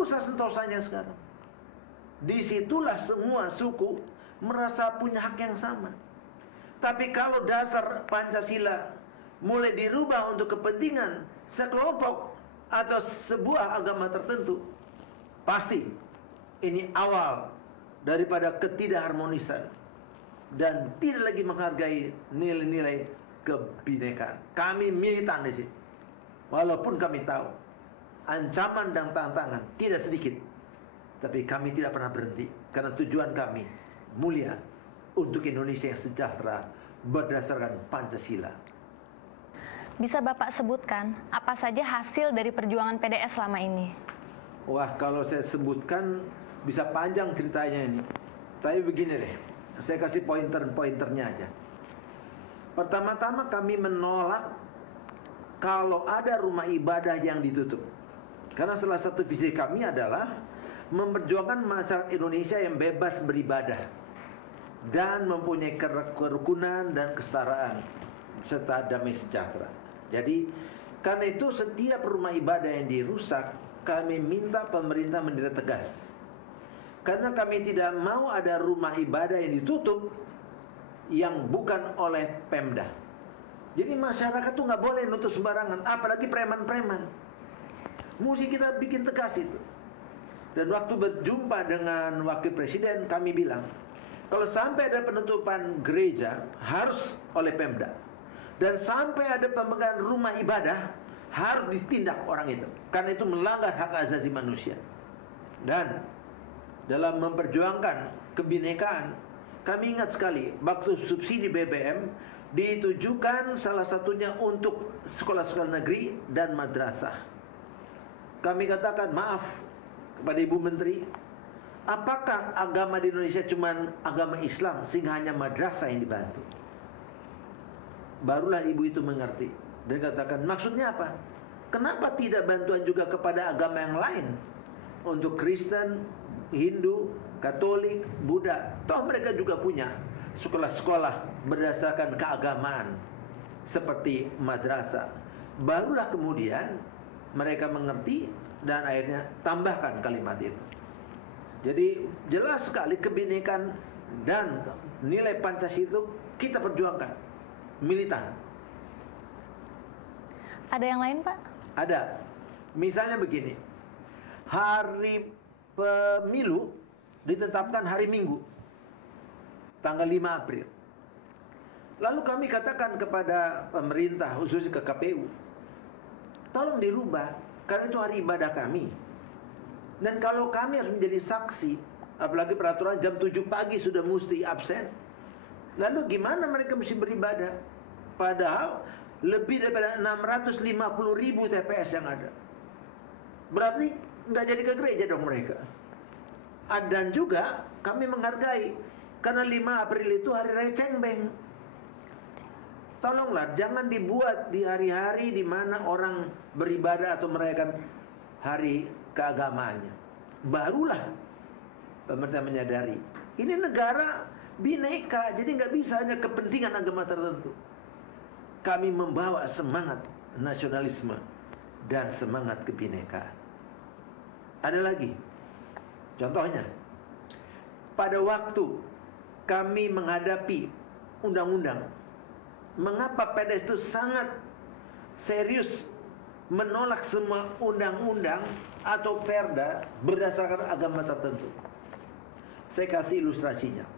Susah sentosanya sekarang. Disitulah semua suku merasa punya hak yang sama. Tapi kalau dasar Pancasila mulai dirubah untuk kepentingan sekelompok atau sebuah agama tertentu, pasti ini awal daripada ketidakharmonisan dan tidak lagi menghargai nilai-nilai kebinekaan. Kami militan di sini. Walaupun kami tahu ancaman dan tantangan tidak sedikit, tapi kami tidak pernah berhenti karena tujuan kami mulia untuk Indonesia yang sejahtera berdasarkan Pancasila. Bisa Bapak sebutkan apa saja hasil dari perjuangan PDS selama ini? Wah, kalau saya sebutkan bisa panjang ceritanya ini. Tapi begini deh, saya kasih pointer-pointernya aja. Pertama-tama kami menolak kalau ada rumah ibadah yang ditutup. Karena salah satu visi kami adalah memperjuangkan masyarakat Indonesia yang bebas beribadah dan mempunyai kerukunan dan kesetaraan serta damai sejahtera. Jadi karena itu setiap rumah ibadah yang dirusak, kami minta pemerintah menindak tegas. Karena kami tidak mau ada rumah ibadah yang ditutup yang bukan oleh Pemda. Jadi masyarakat tuh nggak boleh nutup sembarangan, apalagi preman-preman. Mesti kita bikin tegas itu. Dan waktu berjumpa dengan Wakil Presiden, kami bilang, kalau sampai ada penutupan gereja harus oleh Pemda, dan sampai ada pembukaan rumah ibadah harus ditindak orang itu, karena itu melanggar hak asasi manusia. Dan dalam memperjuangkan kebinekaan, kami ingat sekali waktu subsidi BBM ditujukan salah satunya untuk sekolah-sekolah negeri dan madrasah. Kami katakan maaf kepada Ibu Menteri, apakah agama di Indonesia cuma agama Islam sehingga hanya madrasah yang dibantu? Barulah ibu itu mengerti dan katakan, maksudnya apa? Kenapa tidak bantuan juga kepada agama yang lain? Untuk Kristen, Hindu, Katolik, Buddha. Toh mereka juga punya sekolah-sekolah berdasarkan keagamaan seperti madrasah. Barulah kemudian mereka mengerti dan akhirnya tambahkan kalimat itu. Jadi jelas sekali kebinekaan dan nilai Pancasila itu kita perjuangkan militan. Ada yang lain, Pak? Ada. Misalnya begini, hari pemilu ditetapkan hari Minggu, tanggal 5 April. Lalu kami katakan kepada pemerintah, khususnya ke KPU, tolong dirubah, karena itu hari ibadah kami. Dan kalau kami harus menjadi saksi, apalagi peraturan jam 7 pagi sudah mesti absen, lalu gimana mereka mesti beribadah? Padahal lebih daripada 650.000 TPS yang ada. Berarti nggak jadi ke gereja dong mereka. Dan juga kami menghargai, karena 5 April itu hari raya Cengbeng. Tolonglah jangan dibuat di hari-hari di mana orang beribadah atau merayakan hari keagamaannya. Barulah pemerintah menyadari ini negara bineka, jadi nggak bisa hanya kepentingan agama tertentu. Kami membawa semangat nasionalisme dan semangat kebinekaan. Ada lagi, contohnya pada waktu kami menghadapi undang-undang, mengapa PDS itu sangat serius menolak semua undang-undang atau perda berdasarkan agama tertentu? Saya kasih ilustrasinya.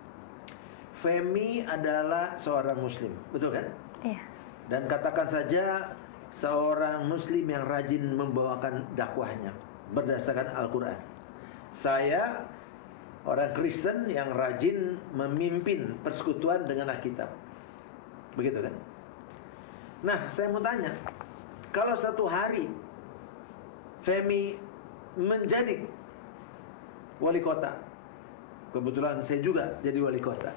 Femi adalah seorang muslim, betul kan? Iya. Dan katakan saja seorang muslim yang rajin membawakan dakwahnya berdasarkan Al-Quran. Saya orang Kristen yang rajin memimpin persekutuan dengan Alkitab. Begitu kan? Nah, saya mau tanya, kalau satu hari Femi menjadi wali kota, kebetulan saya juga jadi wali kota,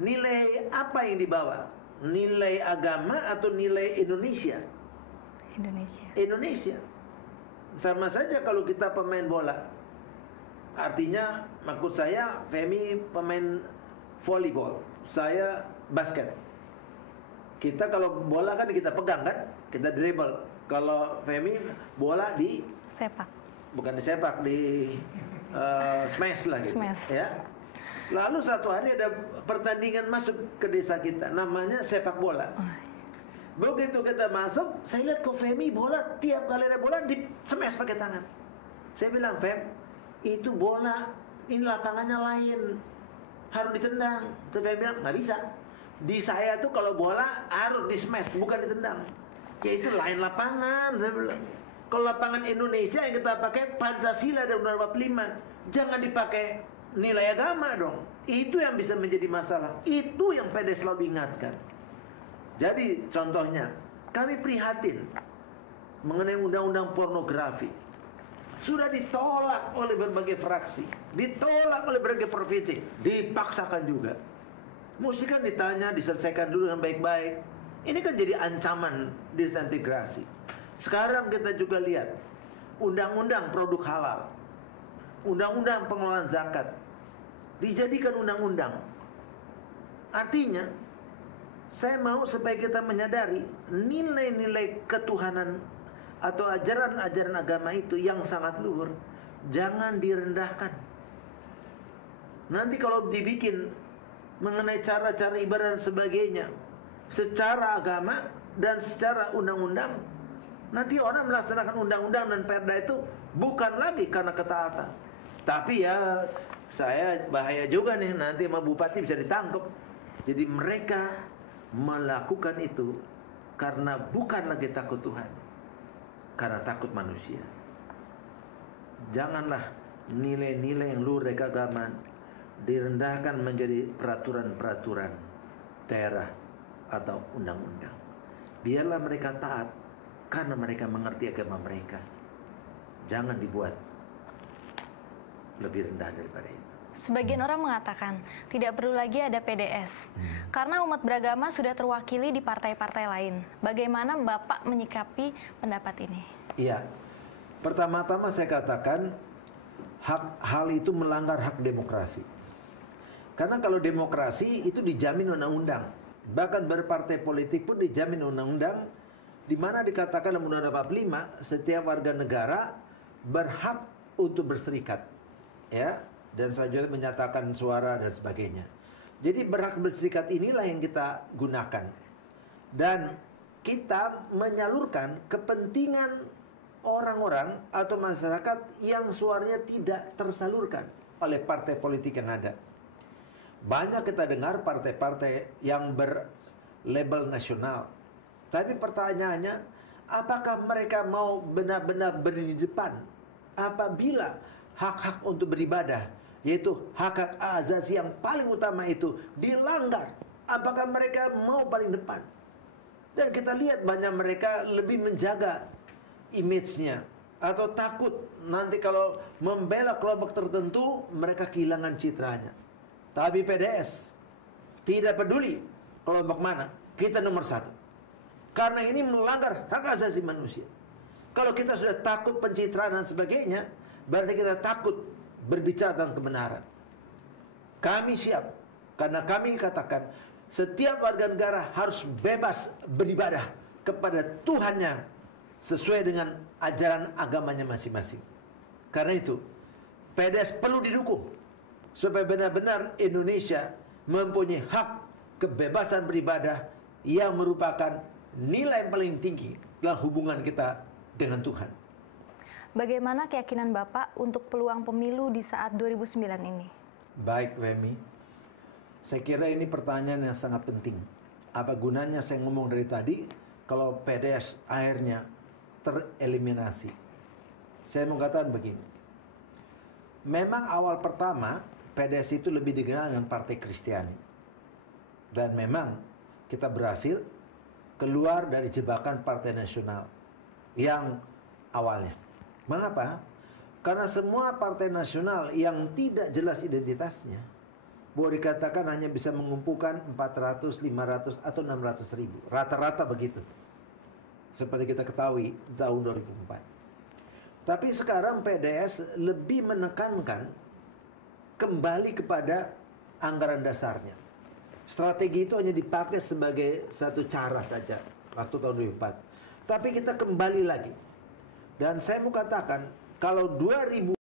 nilai apa yang dibawa? Nilai agama atau nilai Indonesia? Indonesia. Indonesia. Sama saja kalau kita pemain bola. Artinya, maksud saya, Femi pemain volleyball, saya basket. Kita kalau bola kan kita pegang kan, kita dribble. Kalau Femi bola di Sepak. bukan di sepak, di smash lah gitu. Smash. Ya. Lalu satu hari ada pertandingan masuk ke desa kita, namanya sepak bola. Begitu kita masuk, saya lihat kok Femi bola, tiap kali ada bola di smash pakai tangan. Saya bilang, Fem, itu bola, ini lapangannya lain, harus ditendang. Terus Fem bilang, nggak bisa. Di saya tuh kalau bola harus di smash, bukan ditendang. Ya itu lain lapangan, saya bilang. Kalau lapangan Indonesia yang kita pakai Pancasila dan Undang-Undang 45, jangan dipakai nilai agama dong. Itu yang bisa menjadi masalah. Itu yang PDS selalu ingatkan. Jadi contohnya, kami prihatin mengenai undang-undang pornografi. Sudah ditolak oleh berbagai fraksi, ditolak oleh berbagai provinsi, dipaksakan juga. Mesti kan ditanya, diselesaikan dulu dengan baik-baik. Ini kan jadi ancaman disintegrasi. Sekarang kita juga lihat undang-undang produk halal, undang-undang pengelolaan zakat dijadikan undang-undang. Artinya, saya mau supaya kita menyadari nilai-nilai ketuhanan atau ajaran-ajaran agama itu yang sangat luhur, jangan direndahkan. Nanti kalau dibikin mengenai cara-cara ibadah dan sebagainya, secara agama dan secara undang-undang, nanti orang melaksanakan undang-undang dan perda itu bukan lagi karena ketaatan, tapi ya saya bahaya juga nih, nanti sama bupati bisa ditangkap. Jadi mereka melakukan itu karena bukan lagi takut Tuhan, karena takut manusia. Janganlah nilai-nilai yang luhur dari keagamaan direndahkan menjadi peraturan-peraturan daerah atau undang-undang. Biarlah mereka taat karena mereka mengerti agama mereka. Jangan dibuat lebih rendah daripada itu. Sebagian orang mengatakan tidak perlu lagi ada PDS karena umat beragama sudah terwakili di partai-partai lain. Bagaimana Bapak menyikapi pendapat ini? Iya, pertama-tama saya katakan hal itu melanggar hak demokrasi. Karena kalau demokrasi itu dijamin undang-undang, bahkan berpartai politik pun dijamin undang-undang, di mana dikatakan dalam Undang-Undang 45 setiap warga negara berhak untuk berserikat, ya. Dan selanjutnya menyatakan suara dan sebagainya. Jadi berhak berserikat inilah yang kita gunakan. Dan kita menyalurkan kepentingan orang-orang atau masyarakat yang suaranya tidak tersalurkan oleh partai politik yang ada. Banyak kita dengar partai-partai yang berlabel nasional. Tapi pertanyaannya, apakah mereka mau benar-benar berdiri di depan apabila hak-hak untuk beribadah, yaitu hak-hak asasi yang paling utama itu dilanggar? Apakah mereka mau paling depan? Dan kita lihat banyak mereka lebih menjaga image-nya, atau takut nanti kalau membela kelompok tertentu mereka kehilangan citranya. Tapi PDS tidak peduli kelompok mana, kita nomor satu. Karena ini melanggar hak asasi manusia. Kalau kita sudah takut pencitraan dan sebagainya, berarti kita takut berbicara tentang kebenaran. Kami siap, karena kami katakan setiap warga negara harus bebas beribadah kepada Tuhannya sesuai dengan ajaran agamanya masing-masing. Karena itu PDS perlu didukung supaya benar-benar Indonesia mempunyai hak kebebasan beribadah yang merupakan nilai yang paling tinggi dalam hubungan kita dengan Tuhan. Bagaimana keyakinan Bapak untuk peluang pemilu di saat 2009 ini? Baik, Wemi. Saya kira ini pertanyaan yang sangat penting. Apa gunanya saya ngomong dari tadi kalau PDS akhirnya tereliminasi? Saya mengatakan begini. Memang awal pertama PDS itu lebih dikenal dengan Partai Kristiani. Dan memang kita berhasil keluar dari jebakan Partai Nasional yang awalnya. Mengapa? Karena semua partai nasional yang tidak jelas identitasnya, boleh dikatakan hanya bisa mengumpulkan 400, 500, atau 600 ribu. Rata-rata begitu. Seperti kita ketahui tahun 2004. Tapi sekarang PDS lebih menekankan kembali kepada anggaran dasarnya. Strategi itu hanya dipakai sebagai satu cara saja waktu tahun 2004. Tapi kita kembali lagi. Dan saya mau katakan Kalau 2000